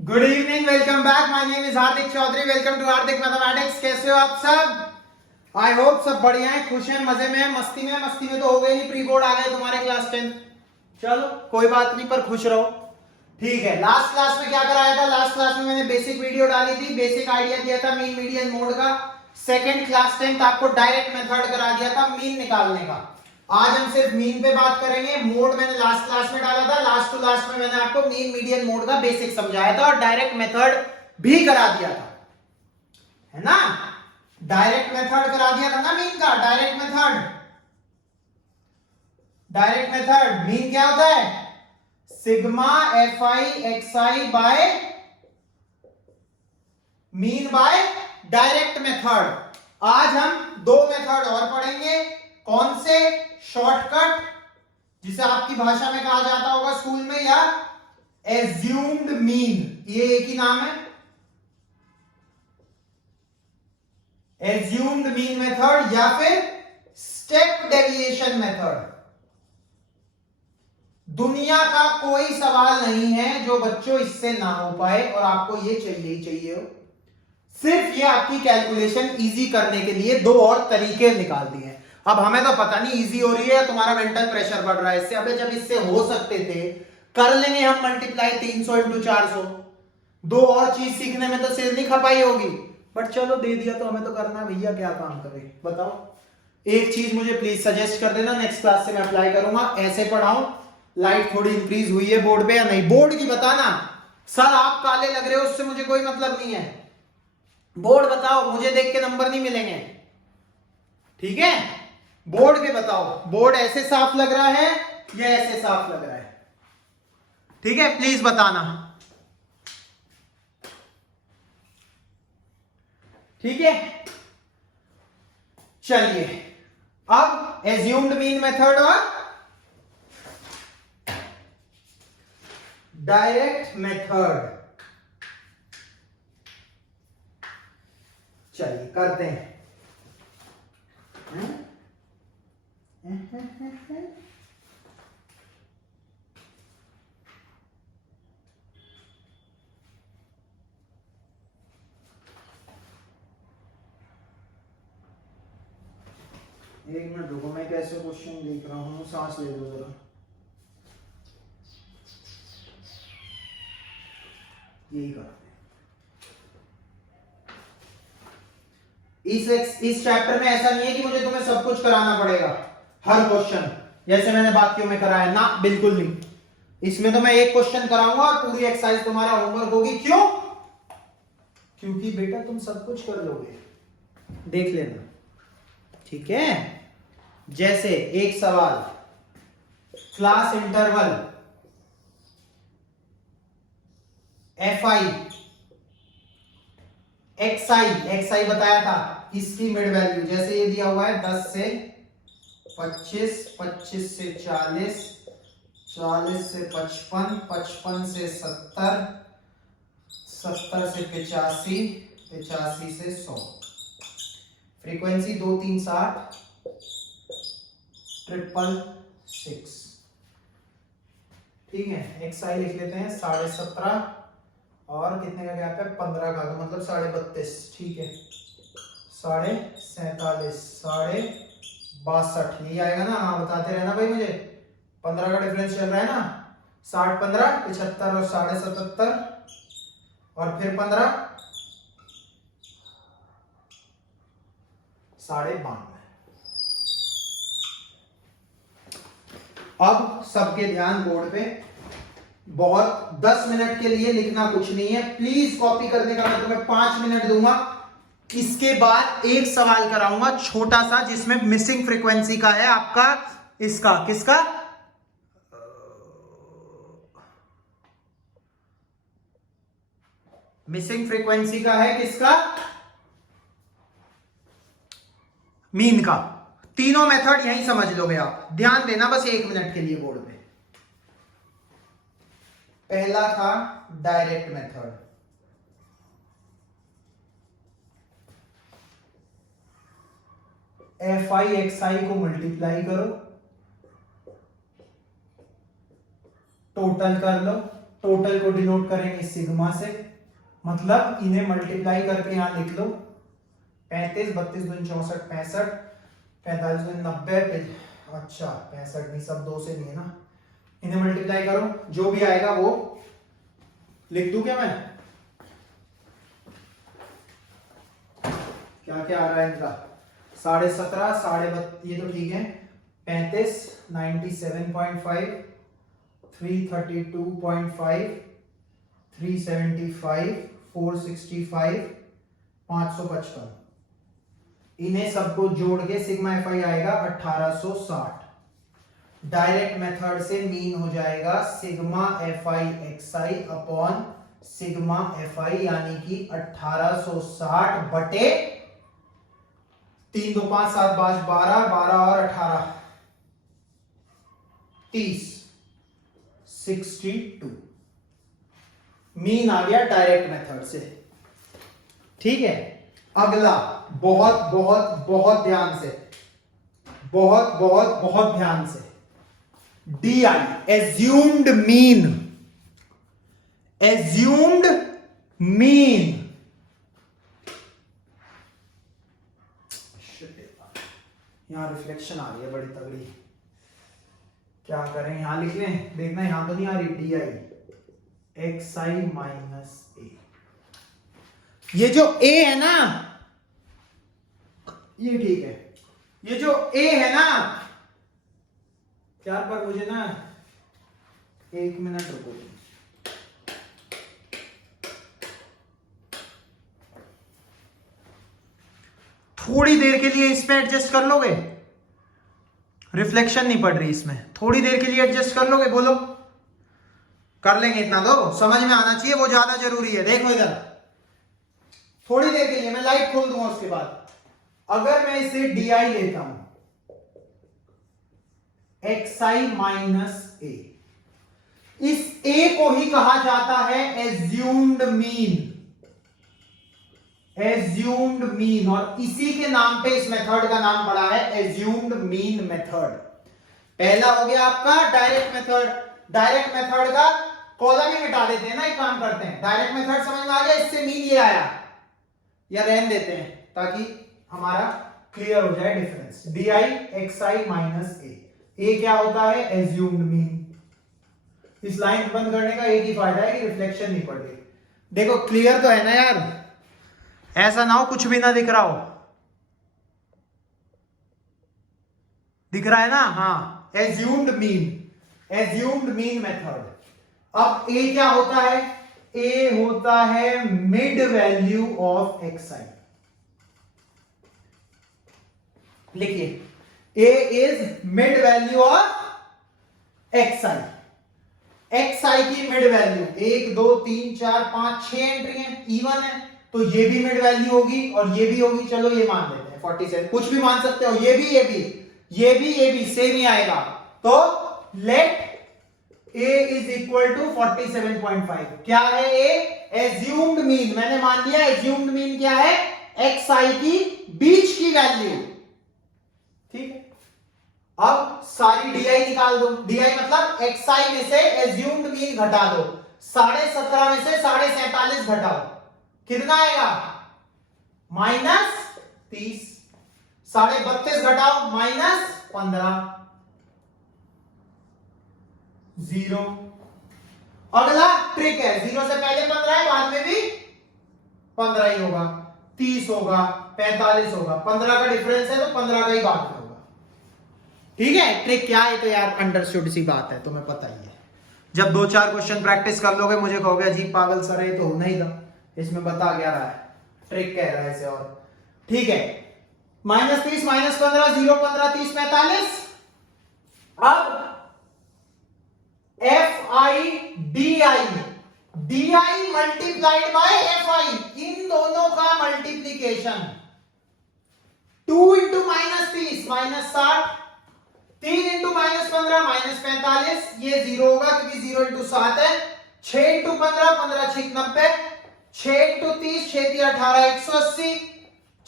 Good evening, welcome back. My name is Hardik Chaudhary. Welcome to Hardik mathematics. कैसे हो आप सब? आई होप सब बढ़िया है, खुश हैं, मजे में हैं, मस्ती में। मस्ती में तो हो गई नहीं, प्री बोर्ड आ गए तुम्हारे क्लास 10। चलो कोई बात नहीं, पर खुश रहो, ठीक है। लास्ट क्लास में क्या कराया था? लास्ट क्लास में मैंने बेसिक वीडियो डाली थी, बेसिक आइडिया दिया था मीन मीडियन मोड का। सेकंड क्लास 10 आपको डायरेक्ट मेथड करा दिया था मीन निकालने का। आज हम सिर्फ मीन पे बात करेंगे। मोड मैंने लास्ट क्लास में डाला था, लास्ट टू लास्ट में मैंने आपको मीन मीडियन मोड का बेसिक समझाया था और डायरेक्ट मेथड भी करा दिया था, है ना? डायरेक्ट मेथड करा दिया था ना मीन का। Direct method, direct method mean क्या होता है? Sigma F I X I by mean by direct method. आज हम दो मेथड और पढ़ेंगे। कौन से? शॉर्टकट, जिसे आपकी भाषा में कहा जाता होगा स्कूल में, या एज्यूम्ड मीन, ये एक ही नाम है, एज्यूम्ड मीन मेथड, या फिर स्टेप डेविएशन मेथड। दुनिया का कोई सवाल नहीं है जो बच्चों इससे ना हो पाए और आपको ये चाहिए ही चाहिए हो। सिर्फ ये आपकी कैलकुलेशन इजी करने के लिए दो और तरीके निकाल दिए हैं। अब हमें तो पता नहीं इजी हो रही है या तुम्हारा मेंटल प्रेशर बढ़ रहा है इससे। अबे जब इससे हो सकते थे, कर लेंगे हम मल्टीप्लाई 300 इंटू 400। दो और चीज सीखने में तो सिर नहीं खपाई होगी, बट चलो दे दिया तो हमें तो करना है भैया, क्या काम करें बताओ। एक चीज मुझे प्लीज सजेस्ट कर देना, नेक्स्ट क्लास से मैं अप्लाई करूंगा। ऐसे पढ़ाऊं, लाइट थोड़ी इंक्रीज हुई है बोर्ड पे या नहीं? बोर्ड की बताना। सर आप काले लग रहे हो उससे मुझे कोई मतलब नहीं है, बोर्ड बताओ, मुझे देख के नंबर नहीं मिलेंगे, ठीक है? बोर्ड पे बताओ, बोर्ड ऐसे साफ लग रहा है या ऐसे साफ लग रहा है? ठीक है, प्लीज बताना, ठीक है? चलिए, अब एज्यूम्ड मीन मेथड और डायरेक्ट मेथड, चलिए करते हैं। एक मिनट रुको, मैं कैसे क्वेश्चन देख रहा हूं, सांस ले लो जरा। यही करते हैं। इस चैप्टर में ऐसा नहीं है कि मुझे तुम्हें सब कुछ कराना पड़ेगा, हर क्वेश्चन जैसे मैंने बाकियों में कराया ना, बिल्कुल नहीं। इसमें तो मैं एक क्वेश्चन कराऊंगा और पूरी एक्सरसाइज तुम्हारा होमवर्क होगी। क्यों? क्योंकि बेटा तुम सब कुछ कर लोगे, देख लेना, ठीक है? जैसे एक सवाल, class interval F I X I बताया था, इसकी मिड वैल्यू जैसे ये दिया हुआ है 10 से 25, 25 से 40, 40 से 55, 55 से 70, 70 से 85, 85 से 100। फ्रीक्वेंसी 2 3 60, 666, ठीक है? एक्स आई लिख लेते हैं 17.5 और कितने का गैप है? 15 का, तो मतलब 32.5, ठीक है? 47.5, 62.5, यही आएगा ना? हाँ बताते रहना भाई मुझे, 15 का डिफरेंस चल रहा है ना, 60 15 75 और 77.5 और फिर 15 92.5। अब सबके ध्यान बोर्ड पे, बहुत 10 मिनट के लिए लिखना कुछ नहीं है, प्लीज कॉपी करने का मैं तुम्हें 5 मिनट दूंगा। इसके बाद एक सवाल कराऊंगा छोटा सा, जिसमें मिसिंग फ्रीक्वेंसी का है आपका, इसका किसका? मिसिंग फ्रीक्वेंसी का है किसका? मीन का। तीनों मेथड यहीं समझ लोगे आप, ध्यान देना बस 1 मिनट के लिए बोर्ड पे। पहला था direct method, F I X I को मल्टीप्लाई करो, टोटल कर लो, टोटल को डिनोट करेंगे सिग्मा से, मतलब इन्हें मल्टीप्लाई करके यहां लिख लो 35 32 दूनी 64 65 45 दूनी 90, अच्छा 65 नहीं, सब 2 से नहीं है ना, इन्हें मल्टीप्लाई करो, जो भी आएगा वो लिख दूं क्या मैं, क्या क्या आ रहा है इनका 17.5 32, ये तो ठीक है, 35 97.5 332.5 375 465 555, इन्हें सबको जोड़ के सिग्मा एफ आई आएगा 1860। डायरेक्ट मेथड से मीन हो जाएगा sigma F I X I upon sigma F आई, यानी कि 1860 बटे 3 2 5 7 5 12 12 और 18 30 62। मीन आ गया डायरेक्ट मेथड से। ठीक है, अगला बहुत बहुत बहुत ध्यान से, बहुत बहुत बहुत ध्यान से, D I assumed mean, assumed mean, यहां रिफ्लेक्शन आ रही है बड़ी तगड़ी, क्या करें, यहां लिख लें, देखना यहां तो नहीं आ रही, D I X I minus A, ये जो ए है ना, ये ठीक है, ये जो ए है ना यार, पर मुझे ना 1 मिनट रुको, थोड़ी देर के लिए इसमें एडजस्ट कर लोगे, रिफ्लेक्शन नहीं पड़ रही इसमें, थोड़ी देर के लिए एडजस्ट कर लोगे, बोलो कर लेंगे, इतना तो समझ में आना चाहिए, वो ज्यादा जरूरी है। देखो इधर, थोड़ी देर के लिए मैं लाइट खोल दूंगा, उसके बाद अगर मैं इसे डी आई लेता हूं एक्स आई माइनस ए, इस ए को ही कहा जाता है एज्यूम्ड मीन, एज्यूम्ड मीन, और इसी के नाम पे इस मेथड का नाम पड़ा है एज्यूम्ड मीन मेथड। पहला हो गया आपका डायरेक्ट मेथड, डायरेक्ट मेथड का कॉलम ही मिटा देते हैं ना, एक काम करते हैं, डायरेक्ट मेथड समझ में आ गया, इससे मीन ये आया, या रहन देते हैं ताकि हमारा क्लियर हो जाए difference. D I X I minus A क्या होता है, एज्यूम्ड मीन। इस लाइन बंद करने का एक ही फायदा है कि रिफ्लेक्शन नहीं पड़ रही। देखो क्लियर तो है ना यार, ऐसा ना हो कुछ भी ना दिख रहा हो, दिख रहा है ना, हाँ, assumed mean, assumed mean method. अब ए क्या होता है, ए होता है mid value of X I, लिखिए A is mid value of X I, X I की मिड वैल्यू 1 2 3 4 5 6 एंट्री है, इवन है, तो ये भी मिड वैल्यू होगी और ये भी होगी, चलो ये मान लेते हैं 47, कुछ भी मान सकते हो, ये भी ये भी ये भी ये भी सेम ही आएगा, तो let a is equal to 47.5। क्या है a, एज्यूम्ड मीन, मैंने मान लिया एज्यूम्ड मीन क्या है, एक्स आई की बीच की वैल्यू। ठीक है, अब सारी डी आई निकाल दो, डी आई मतलब एक्स आई में से एज्यूम्ड मीन घटा दो, 17.5 में से 47.5 घटाओ, कितना आएगा, -30, 32.5 घटाओ -15, 0। अगला ट्रिक है, 0 से पहले 15 है, बाद में भी 15 ही होगा, 30 होगा, 45 होगा, 15 का डिफरेंस है तो 15 का ही बात होगा। ठीक है, ट्रिक क्या है, तो यार अंडरस्टूड सी बात है, तुम्हें पता ही है, जब 2-4 क्वेश्चन प्रैक्टिस कर लोगे मुझे कहोगे अजीब पागल सर है, तो होना ही था, इसमें बता क्या रहा है, ट्रिक कह रहा है इसे। और ठीक है, -30 -15 0 15 30 45। अब F I D I, D I multiplied by F I, इन दोनों का मल्टीप्लीकेशन 2 इंटू -30 -60, 3 इंटू -15 -45, ये 0 होगा क्योंकि 0 इंटू 7 है, 6 इंटू 15 15 6 90, 6 इंटू 30 6 3 18 180,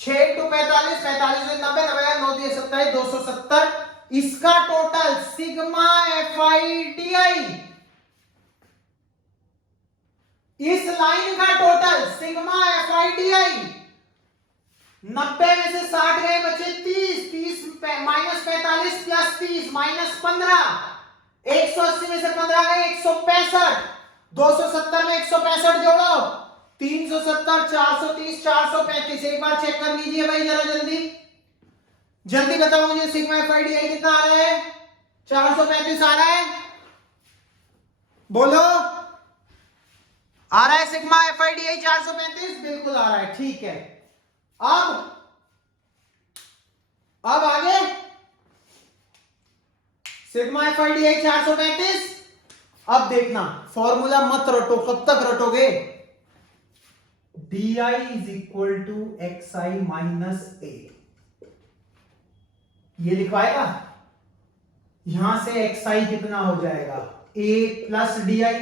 6 इंटू 45 45 90 90 9 3 27 270, इसका total sigma F I D आई इस लाइन का टोटल सिग्मा FIDI 90 में से 60 गए बचे 30 माइनस 45 प्लस 30 माइनस 15 180 में से 15 गए 165 270 में 165 जोड़ो 370 430 435 एक बार चेक कर लीजिए भाई जरा जल्दी जल्दी बताओ मुझे सिग्मा FIDI कितना आ रहा है 435 आ रहा है बोलो आ रहा है सिग्मा FIDI 435 बिल्कुल आ रहा है ठीक है अब आगे सिग्मा FIDI 435 अब देखना फॉर्मूला मत रटो कब तक रटोगे DI is equal to XI minus A ये लिखवाएगा यहां से XI कितना हो जाएगा A प्लस DI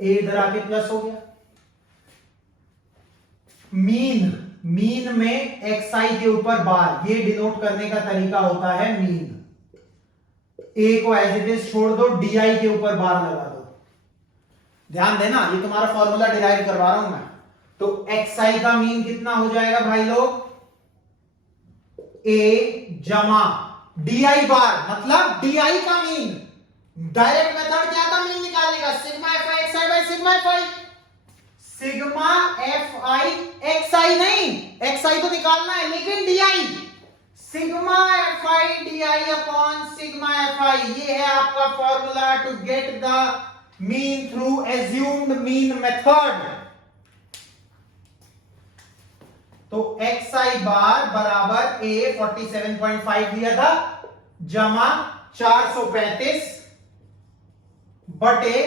A इधर आके प्लस हो गया मीन में XI के ऊपर बार ये डिनोट करने का तरीका होता है मीन A को एज इट इज छोड़ दो DI के ऊपर बार लगा दो ध्यान देना ये तुम्हारा फॉर्मूला डिराइव करवा रहा हूं मैं तो XI का मीन कितना हो जाएगा भाई लोग A जमा DI बार मतलब DI का मीन डायरेक्ट मेथड क्या था मीन निकालने का sigma FI XI by sigma FI sigma FI XI नहीं XI तो निकालना है लेकिन DI sigma FI DI upon sigma FI ये है आपका formula to get the mean through assumed mean method तो XI बार बराबर A 47.5 दिया था जमा 435 बटे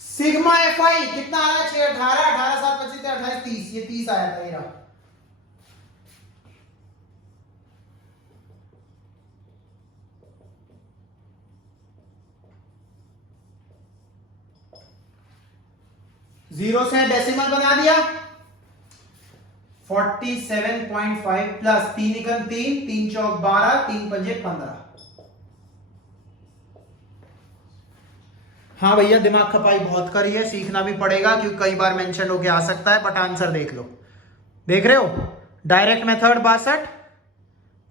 सिग्मा FI कितना आ रहा है 18 7 25 28 30 ये 30 आया था मेरा जीरो से डेसिमल बना दिया 47.5 प्लस 3 एकम 3 3 चौक 12 3 पंजे 15 हाँ भैया दिमाग खपाई बहुत करी है सीखना भी पड़ेगा क्योंकि कई बार मेंशन होके आ सकता है बट आंसर देख लो देख रहे हो direct method 62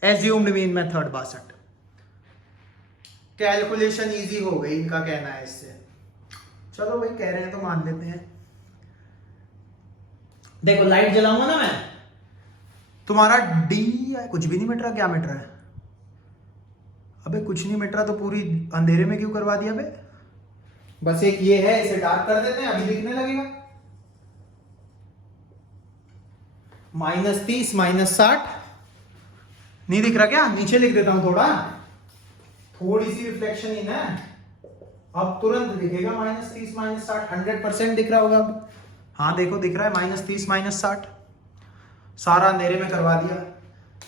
assumed mean method 62 calculation easy हो गई इनका कहना है इससे चलो भाई कह रहे हैं तो मान लेते हैं देखो लाइट जलाऊंगा ना मैं तुम्हारा डी कुछ भी नहीं मिट रहा क्या मिट रहा है अबे कुछ नहीं मिट रहा तो पूरी अंधेरे में क्यों करवा दिया बे बस एक ये है इसे डार्क कर देते हैं अभी दिखने लगेगा -30 -60 नहीं दिख रहा क्या नीचे लिख देता हूं थोड़ी सी रिफ्लेक्शन ही ना अब तुरंत दिखेगा -30 -60 100% दिख रहा होगा अब हाँ देखो दिख रहा है -30 -60 सारा अंधेरे में करवा दिया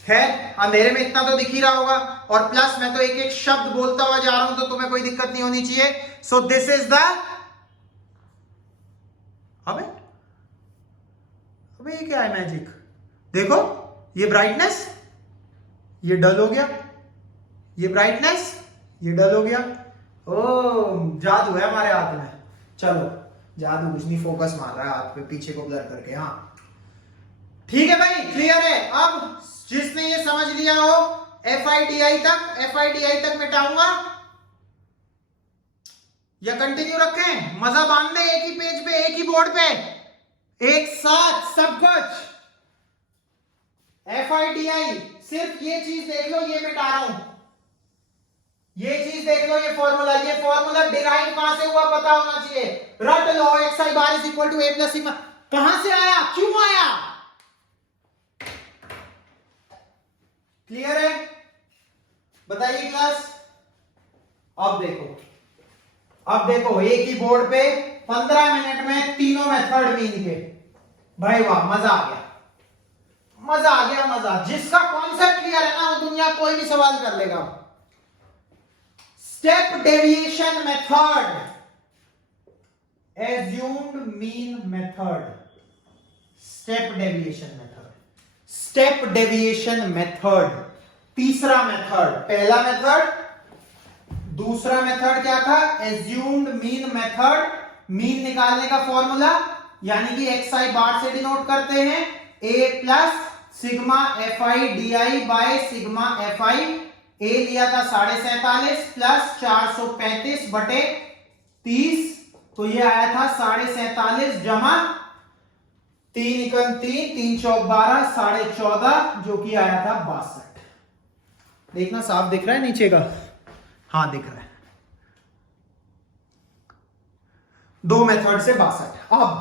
है अंधेरे में इतना तो दिख ही रहा होगा और प्लस मैं तो एक एक शब्द बोलता हुआ जा रहा हूं तो तुम्हें कोई दिक्कत नहीं होनी चाहिए सो दिस इज द अबे ये क्या है मैजिक देखो ये ब्राइटनेस ये डल हो गया ये ब्राइटनेस ये डल हो गया ओ जादू है हमारे हाथ में चलो जादू कुछ नहीं फोकस मार रहा है हाथ पे पीछे को ब्लर करके हाँ ठीक है भाई क्लियर है अब जिसने ये समझ लिया हो FIDI तक मिटाऊंगा या कंटिन्यू रखें मजा बांध ले एक ही पेज पे एक ही बोर्ड पे एक साथ सब कुछ FIDI सिर्फ ये चीज देख लो ये मिटा रहा हूं ये चीज देख लो ये फॉर्मूला डिराइव कहां से हुआ पता होना चाहिए रट लो XI bar is equal to A plus sigma कहां से आया क्यों आया क्लियर है बताइए क्लास अब देखो एक ही बोर्ड पे 15 मिनट में तीनों मेथड मीन के भाई वाह मजा आ गया जिसका कॉन्सेप्ट क्लियर है ना वो दुनिया कोई भी सवाल कर लेगा step deviation method assumed mean method step deviation method तीसरा मेथड पहला मेथड दूसरा मेथड क्या था एज्यूम्ड मीन मेथड मीन निकालने का फॉर्मूला यानी कि एक्स आई बार से डिनोट करते हैं, A plus sigma F I D I by sigma F I. A लिया था 47.5 प्लस 435 बटे 30, तो ये आया था 47.5 जमा 3 एकम 3, 3 चौक 12, 14.5, जो कि आया था 62। देखना साफ दिख रहा है नीचे का? हाँ दिख रहा है। दो मेथड से 62। अब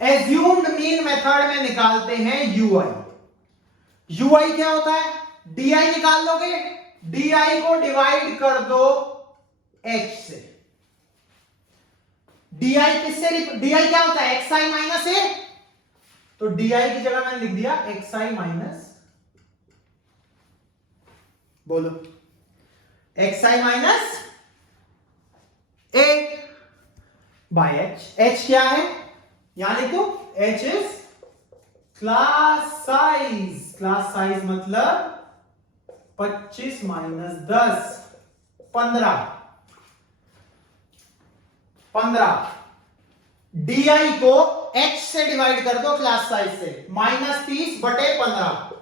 एज्यूम्ड मीन मेथड में निकालते हैं यूआई। यूआई क्या होता है? डीआई निकाल लोगे, डीआई को डिवाइड कर दो एच से। डीआई किससे? डीआई क्या होता है? एक्स आई माइनस ए, तो डीआई की जगह मैंने लिख दिया एक्स आई माइनस, बोलो x I minus A by H. H क्या है? यहां लिखो H is class size. Class size मतलब 25 माइनस 10, 15। डीआई को एच से डिवाइड कर दो क्लास साइज से, माइनस 30 बटे 15।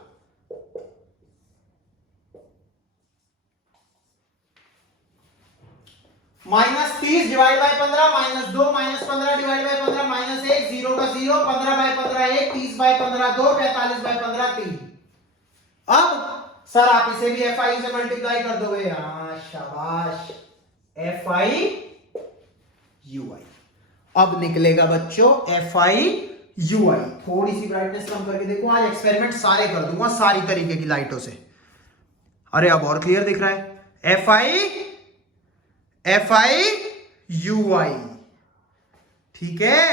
Minus 30 divide by 15, minus 2, minus 15 divide by 15, minus 1, 0 का 0, 15 बाय 15 1, 30 बाय 15 2, 45 बाय 15 3। अब सर आप इसे भी एफ आई से मल्टीप्लाई कर दोगे? हाँ शाबाश, एफ आई यू आई। अब निकलेगा बच्चों एफ आई यू आई। थोड़ी सी ब्राइटनेस कम करके देखो, आज एक्सपेरिमेंट सारे कर दूंगा सारी तरीके की लाइटों से। अरे अब और क्लियर दिख रहा है। एफ आई यू आई, ठीक है।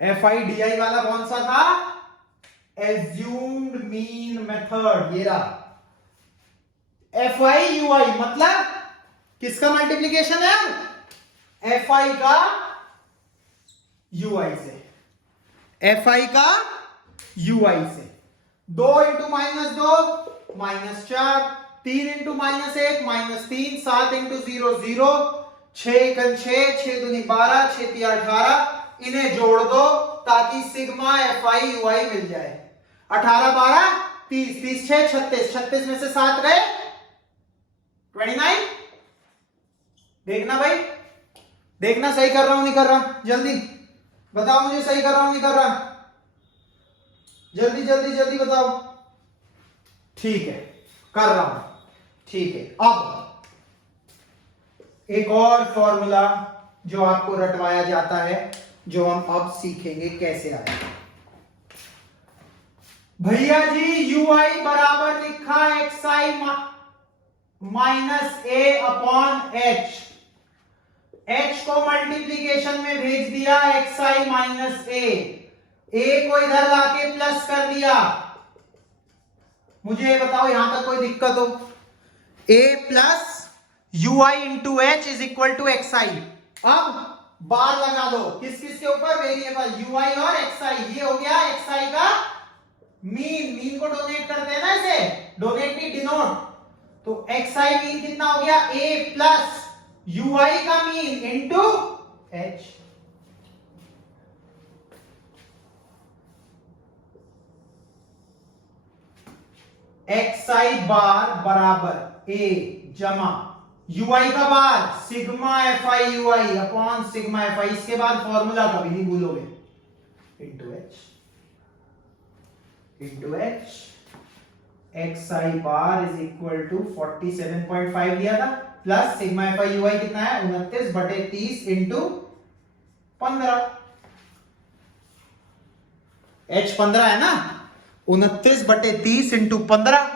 एफ आई डी आई वाला कौन सा था? एज्यूम्ड मीन मेथड, ये रहा। एफ आई यू आई मतलब किसका मल्टीप्लीकेशन है? एफ आई का यू आई से, एफ आई का यू आई से। 2 into minus 2 minus 4, 3 into minus 1 minus 3, 7 into 0 0, 6 एकम 6, 6 दूनी 12, 6 तिया 18। इन्हें जोड़ दो ताकि सिग्मा एफ आई यू आई मिल जाए। 18 12 30, 30 6 36, 36 में से 7 गए 29। देखना भाई, देखना सही कर रहा हूं नहीं कर रहा, जल्दी बताओ मुझे, सही कर रहा हूं नहीं कर रहा, जल्दी जल्दी जल्दी बताओ। ठीक है कर रहा हूं, ठीक है। अब एक और फॉर्मूला जो आपको रटवाया जाता है, जो हम अब सीखेंगे कैसे आए। भैया जी यू आई बराबर लिखा x I minus A upon H. H को मल्टीप्लीकेशन में भेज दिया एक्स आई माइनस ए को इधर लाके प्लस कर दिया। मुझे ये बताओ यहां तक कोई दिक्कत हो? A plus U I into H is equal to X I. अब बार लगा दो किस किस के ऊपर? वेरिएबल यू आई और एक्स आई। ये हो गया एक्स आई का मीन। मीन को डोनेट करते हैं ना, इसे डोनेट नहीं डिनोट। तो एक्स आई मीन कितना हो गया? ए प्लस यू आई का mean into H. X I bar बराबर ए जमा यू आई का bar sigma F I U I upon sigma F I. इसके बाद फॉर्मूला कभी नहीं भूलोगे, into H X I bar is equal to 47.5 दिया था, plus sigma F I U I कितना है? 29 बटे 30 इंटू 15। एच 15 है ना, 29 बटे 30 इंटू 15।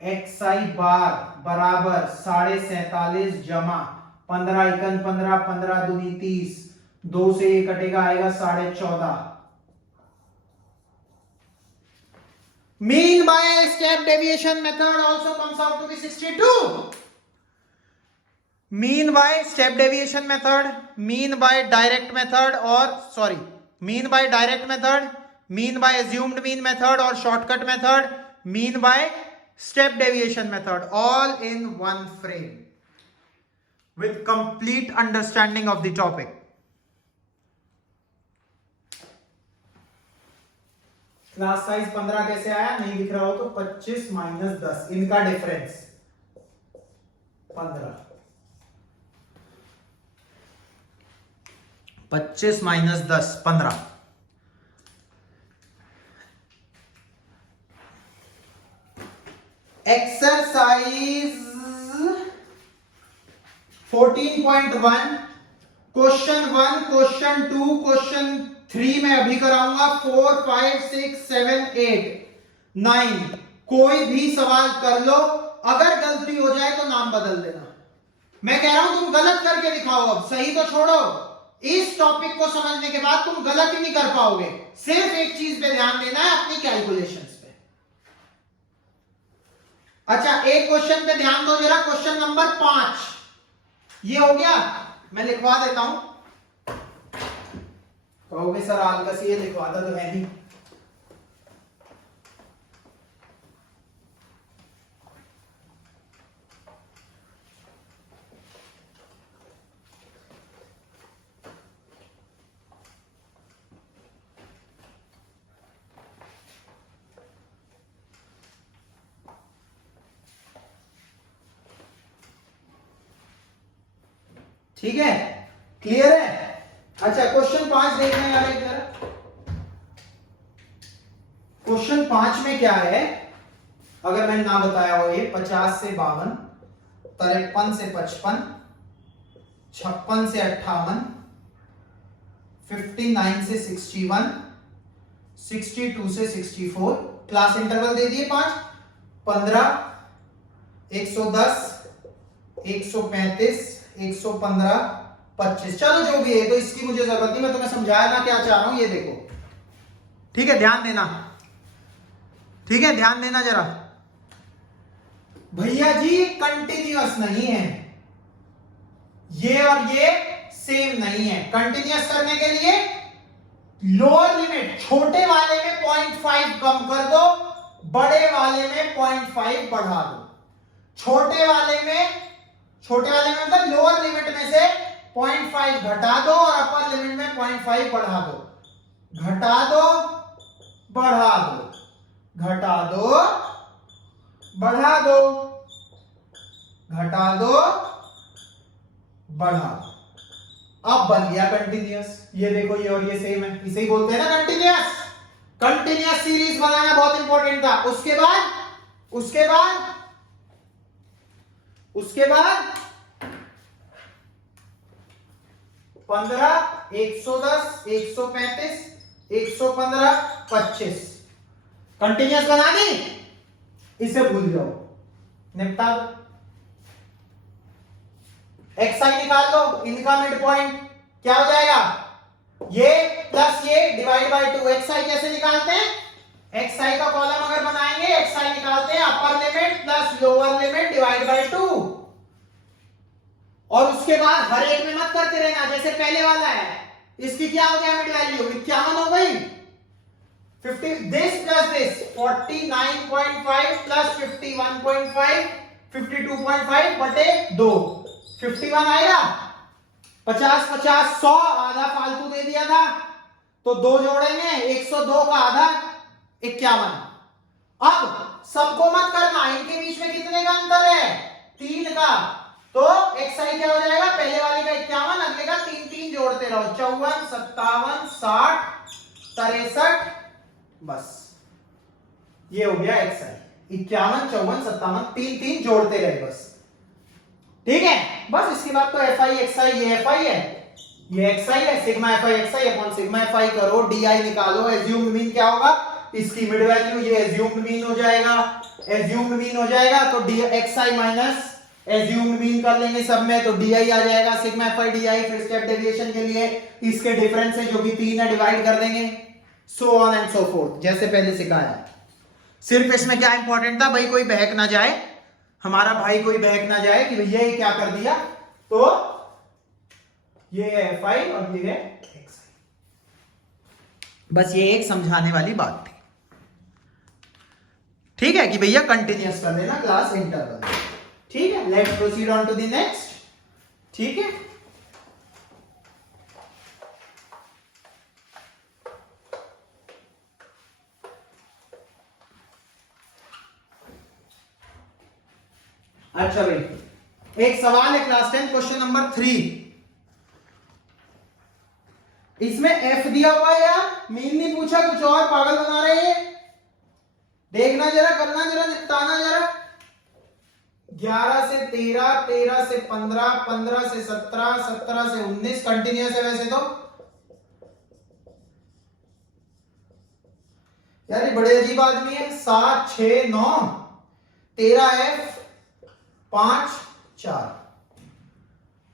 एक्स आई बार बराबर 47.5 जमा 15 एकन 15, 15 दूनी 30, 2 से ये कटेगा आएगा 14.5। Mean by step deviation method also comes out to be 62। Mean by step deviation method, mean by direct method और sorry mean by direct method, mean by assumed mean method और shortcut method, mean by step deviation method, all in one frame. with complete understanding of the topic. Class size 15 कैसे आया? नहीं दिख रहा हो तो 25 minus 10, इनका difference 15। 25 minus 10 15। Exercise 14.1 question 1, question 2, question 3 में अभी कराऊंगा। 4, 5, 6, 7, 8, 9 कोई भी सवाल कर लो, अगर गलती हो जाए तो नाम बदल देना। मैं कह रहा हूं तुम गलत करके दिखाओ, अब सही तो छोड़ो। इस टॉपिक को समझने के बाद तुम गलत ही नहीं कर पाओगे। सिर्फ एक चीज पे ध्यान देना है, अपनी कैलकुलेशंस पे। अच्छा, एक क्वेश्चन पे ध्यान दो जरा, क्वेश्चन नंबर 5 ये हो गया। मैं लिखवा देता हूं, कहोगे सर आलकस ये लिखवाता तो है नहीं। ठीक है, क्लियर है? अच्छा, क्वेश्चन 5 देखना है यार एक जरा। क्वेश्चन 5 में क्या है, अगर मैंने ना बताया हो, ये 50 से 52, 53 से 55, 56 से 58, 59 से 61, 62 से 64, क्लास इंटरवल दे दिए 5, 15, 110, 135, 115, 25। चलो जो भी है, तो इसकी मुझे जरूरत नहीं, मैं तुम्हें समझाया ना क्या चाह रहा हूं, ये देखो। ठीक है, ध्यान देना। ठीक है, ध्यान देना जरा। भैया जी कंटिन्यूअस नहीं है, ये और ये सेम नहीं है। कंटिन्यूअस करने के लिए लोअर लिमिट छोटे वाले में 0.5 कम कर दो, बड़े वाले में 0.5 बढ़ा दो। छोटे वाले में मतलब लोअर लिमिट में से 0.5 घटा दो और अपर लिमिट में 0.5 बढ़ा दो। घटा दो, बढ़ा दो, घटा दो, बढ़ा दो, घटा दो, बढ़ा दो। अब बन गया कंटिन्यूअस। ये देखो, ये और ये सेम है, इसे ही बोलते हैं ना कंटिन्यूअस। कंटिन्यूअस सीरीज बनाना बहुत इंपॉर्टेंट था। उसके बाद 15, 110, 135, 115, 25 कंटिन्यूअस बना दी। इसे भूल जाओ, निपटा दो। एक्स आई निकाल दो, इनका मिड पॉइंट क्या हो जाएगा, ये प्लस ये डिवाइड बाय 2। एक्स आई कैसे निकालते हैं? एक्स आई का कॉलम अगर बनाएंगे, एक्स आई निकालते हैं upper limit plus lower limit divide by 2। और उसके बाद हर एक में मत करते रहना, जैसे पहले वाला है, इसकी क्या हो गया मिड वैल्यू, 51 हो गई। 50 दिस प्लस दिस 49.5 प्लस 51.5 52.5 बटे 2 51 आएगा। 50 50 100 आधा फालतू दे दिया था, तो 2 जोड़ेंगे, 102 का आधा 51। अब सबको मत करना, इनके बीच में कितने का अंतर है, 3 का। तो एक्स आई क्या हो जाएगा, पहले वाले का 51, अगले का 3 3 जोड़ते रहो, 54, 57, 60, 63, बस ये हो गया एक्स आई। 51, 54, 57, 3 3 जोड़ते रहे बस। ठीक है, बस इसके बाद तो एफ आई एक्स आई, ये एफ आई है, ये एक्स आई है, sigma F I X I upon sigma F आई करो, डी आई निकालो। एज्यूम्ड मीन क्या होगा, इसकी मिड वैल्यू, ये एज्यूम्ड मीन हो जाएगा। एज्यूम्ड मीन हो जाएगा तो D x I minus assumed mean कर लेंगे सब में, तो डी आई आ जाएगा, सिग्मा एफ आई डी आई। फिर स्टेप डेविएशन के लिए इसके डिफरेंस है जो कि 3 है, डिवाइड कर देंगे, so on and so fourth, जैसे पहले सिखाया है। सिर्फ इसमें क्या इंपॉर्टेंट था भाई, कोई बहक ना जाए, हमारा भाई कोई बहक ना जाए कि भैया ये क्या कर दिया। तो ये है एफ आई और ये है एक्स आई, बस ये एक समझाने वाली बात थी। ठीक है कि भैया कंटिन्यूअस कर देना क्लास इंटरवल। ठीक है, let's proceed on to the next. ठीक है। अच्छा भाई, एक सवाल है क्लास 10 क्वेश्चन नंबर 3। इसमें एफ दिया हुआ है यार, मीन नहीं पूछा, कुछ और पागल बना रहे हैं। देखना जरा, करना जरा, निपटाना जरा। 11 से 13, 13 से 15, 15 से 17, 17 से 19 कंटिन्यूस है वैसे तो यार, ये बड़े अजीब आदमी है। 7 6 9 13 एफ 5 4।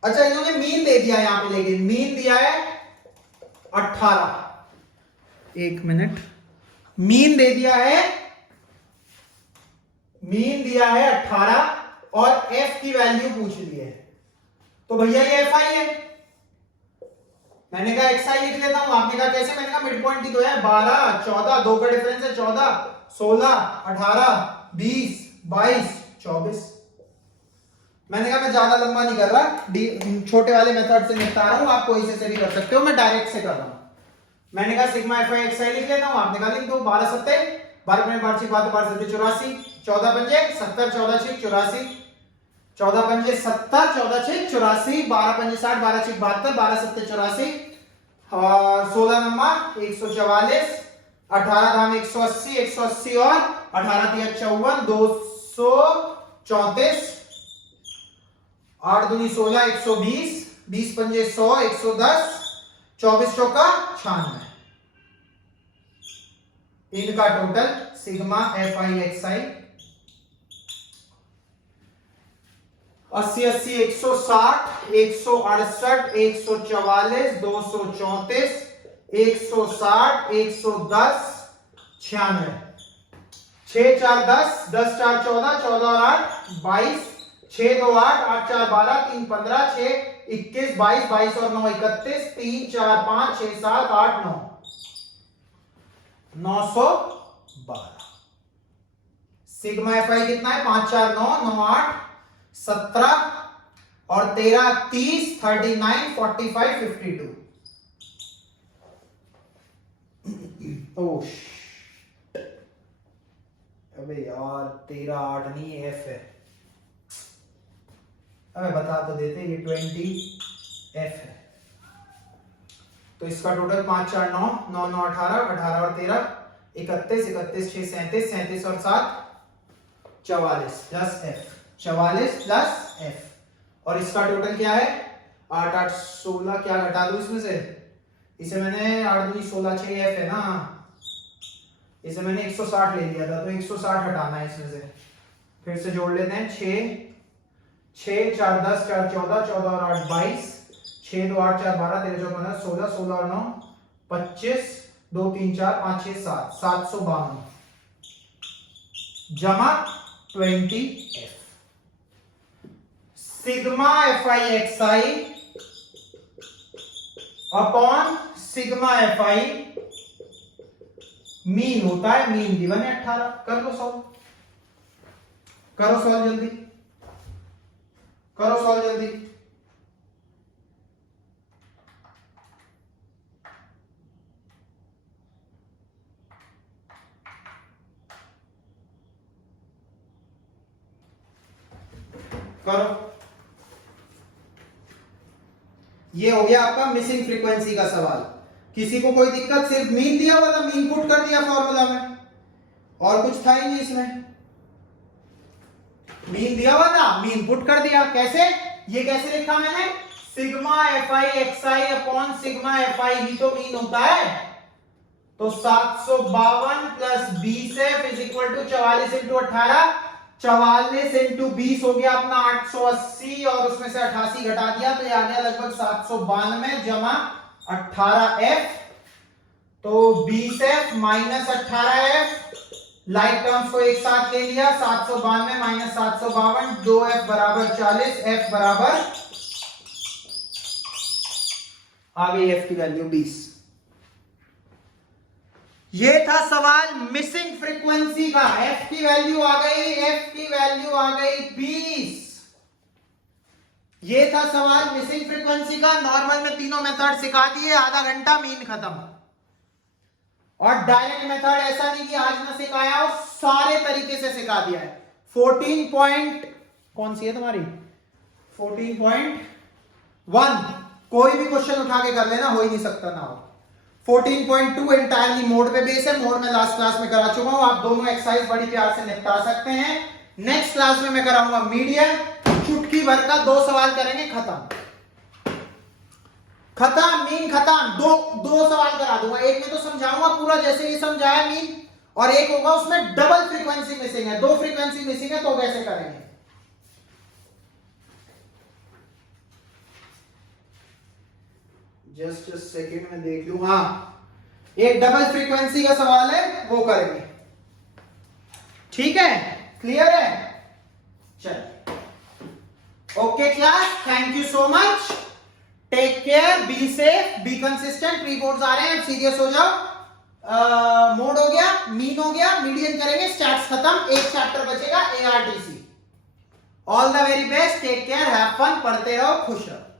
अच्छा, इन्होंने मीन दे दिया यहां पे, लेकिन मीन दिया है 18। एक मिनट, मीन दे दिया है, मीन दिया है 18 और एफ की वैल्यू पूछ ली है। तो भैया ये एफ आई है। मैंने कहा एक्स आई लिख लेता हूं, आपने कहा कैसे? मैंने कहा मिड पॉइंट ही तो है। 12 14, 2 का डिफरेंस है 14, 16 18 20 22 24। मैंने कहा मैं ज्यादा लंबा नहीं कर रहा, छोटे वाले मेथड से निपटा रहा हूं, आप कोई से भी कर सकते हो, मैं डायरेक्ट से कर रहा हूं। मैंने कहा सिग्मा एफ आई एक्स आई लिख लेता हूं, आपने कहा लिख दो। 12 सत्ते 12 में 12 12 12 84, 14 पंजे 70, 14 6 84, 14 पंजे 70, 14 6 84, 12 पंजे 60, 12 6 72, 12 सत्ते 84 और 16 नंबर 144, 18 धाम 180, 180 और 18 तिया 54, 234, 8 दूनी 16, 120, 20 पंजे 100, 110, 24 चौका 96। इनका total sigma F I X आई 80 80 160, 168, 144, 234, 160, 110, 96। 6 4 10, 10 4 14, 14 और 8 22, 6 2 8, 8 4 12, 3 15, 6 21, 22, 22 और 9 31, 3 4 5 6 7 8 9 912। सिग्मा एफ आई कितना है? 5 4 9 9 8 17 और 13 30, 39 45 52। ओह अबे यार 13 8 नहीं, एफ है। अबे बता तो देते, ये 20 एफ है। तो इसका टोटल 5 4 9 9 9 18, 18 और 13 31, 31 6 37, 37 और 7 44 प्लस एफ, 44 प्लस एफ। और इसका टोटल क्या है? 8 8 16, क्या घटा दूं इसमें से? इसे मैंने 8 दूनी 16, 6 एफ है ना, इसे मैंने 160 ले लिया था, तो 160 हटाना है इसमें से। फिर से जोड़ लेते हैं। 6 4 10 4 14, 14 और 8 22, 6 2 8 4 12, 13 14 15 16, 16 और 9 25, 2 3 4 5 6 7, 752 जमा 20 F. Sigma F I X I upon sigma F I mean होता है, मीन गिवन है 18। कर लो सॉल्व, करो सॉल्व जल्दी, करो सॉल्व जल्दी। करो। ये हो गया आपका मिसिंग फ्रीक्वेंसी का सवाल। किसी को कोई दिक्कत? सिर्फ मीन दिया हुआ था, मीन पुट कर दिया फॉर्मूला में, और कुछ था ही नहीं इसमें। मीन दिया हुआ था, मीन पुट कर दिया। कैसे? ये कैसे लिखा मैंने? Sigma F I X I upon sigma F I ही तो मीन होता है। तो 752 plus 20 F is equal to 44 into 18, 44 into 20 हो गया अपना 880, और उसमें से 88 घटा दिया तो ये आ गया लगभग 792 जमा 18 एफ। तो 20 F minus 18 F, like terms को एक साथ ले लिया, 792 माइनस 752, 2 एफ बराबर 40, एफ बराबर आ गई एफ की वैल्यू 20। ये था सवाल मिसिंग फ्रीक्वेंसी का। एफ की वैल्यू आ गई, एफ की वैल्यू आ गई 20। ये था सवाल मिसिंग फ्रीक्वेंसी का। नॉर्मल में तीनों मेथड सिखा दिए, आधा घंटा मीन खत्म। और डायरेक्ट मेथड ऐसा नहीं कि आज मैं सिखाया हो, सारे तरीके से सिखा दिया है। 14 पॉइंट कौन सी है तुम्हारी 14.1 कोई भी क्वेश्चन उठा के कर लेना, हो ही नहीं सकता ना हो। 14.2 एंटायरली मोड पे बेस है, मोड में लास्ट क्लास में करा चुका हूं। आप दोनों एक्सरसाइज बड़ी प्यार से निपटा सकते हैं। नेक्स्ट क्लास में मैं कराऊंगा मीडियम, चुटकी भर का 2 सवाल करेंगे, खत्म मीन खत्म। दो सवाल करा दूंगा, एक में तो समझाऊंगा पूरा जैसे ये समझाया मीन, और एक होगा उसमें डबल फ्रीक्वेंसी मिसिंग है, 2 फ्रीक्वेंसी मिसिंग है, तो कैसे करेंगे। जस्ट सेकंड में देख लूं। हाँ, एक डबल फ्रीक्वेंसी का सवाल है, वो करेंगे। ठीक है, क्लियर है। चल okay class, thank you so much, take care, be safe, be consistent. Pre boards आ रहे हैं, सीरियस हो जाओ। मोड हो गया, मीन हो गया, मीडियन करेंगे, स्टैट्स खत्म, एक चैप्टर बचेगा ARTC। All the very best, take care, have fun, पढ़ते रहो, खुश रहो।